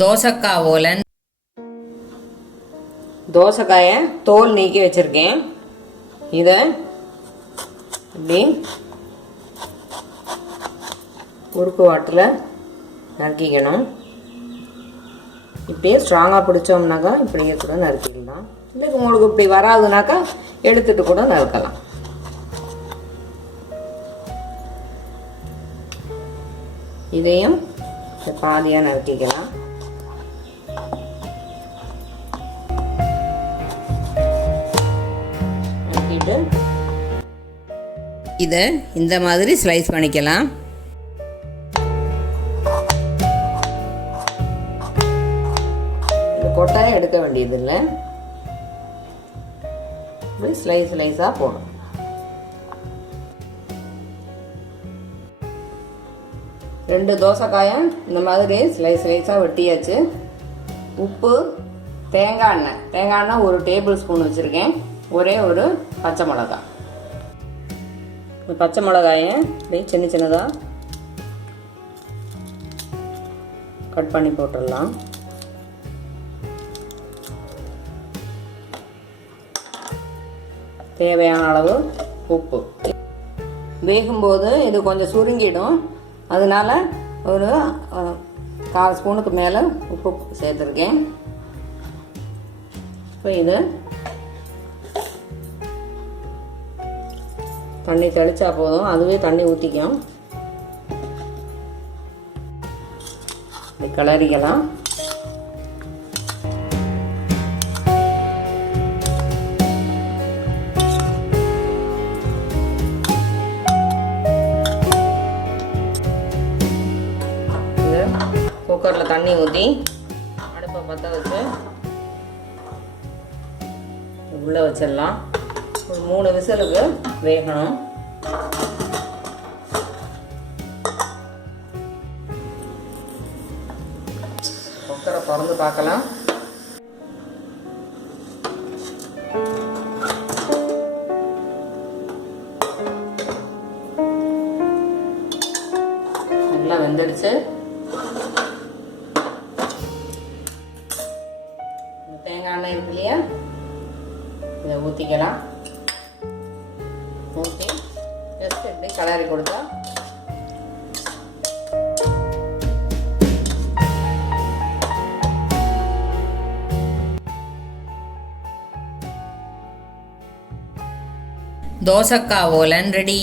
தோசைக்காய் ஓலன். தோசைக்காயை தோல் நீக்கி வச்சுருக்கேன். இதை இப்படி உடுக்கு வாட்டில் நறுக்கிக்கணும். இப்படியே ஸ்ட்ராங்காக பிடிச்சோம்னாக்கா இப்படியே கூட நறுக்கிக்கலாம். இல்லை உங்களுக்கு இப்படி வராதுனாக்கா எடுத்துகிட்டு கூட நறுக்கலாம். இதையும் பாதியாக நறுக்கிக்கலாம். நறுக்கிட்டு இதை இந்த மாதிரி ஸ்லைஸ் பண்ணிக்கலாம். கொட்டாயை எடுக்க வேண்டியதில்லை. இப்படி ஸ்லைஸாக போடும். ரெண்டு தோசைக்காயும் இந்த மாதிரி ஸ்லைஸாக வெட்டியாச்சு. உப்பு, தேங்காய் எண்ணெய் 1 டேபிள் ஸ்பூன் வச்சுருக்கேன். ஒரே ஒரு பச்சை மிளகாய். இந்த பச்சை மிளகாயை இப்படி சின்னதாக கட் பண்ணி போட்டுடலாம். தேவையான அளவு உப்பு. வேகும்போது இது கொஞ்சம் சுருங்கிடும். அதனால ஒரு 1/4 ஸ்பூனுக்கு மேலே உப்பு சேர்த்துருக்கேன். இப்போ இது தண்ணி தெளிச்சா போதும், அதுவே தண்ணி ஊற்றிக்கும். இப்படி கிளறிக்கலாம். குக்கரில் தண்ணி ஊற்றி அடுப்பை பற்ற வச்சு உள்ளே வச்சிடலாம். ஒரு 3 விசிலுக்கு வேகணும். குக்கரை திறந்து பார்க்கலாம். நல்லா வெந்துடுச்சு. தேங்காய் எண்ணெய் இருக்கு இல்லையா, இதை ஊற்றிக்கலாம். ஊற்றி ஜஸ்ட் இப்படி கிளறி கொடுத்தா தோசைக்காய் ஓலன் ரெடி.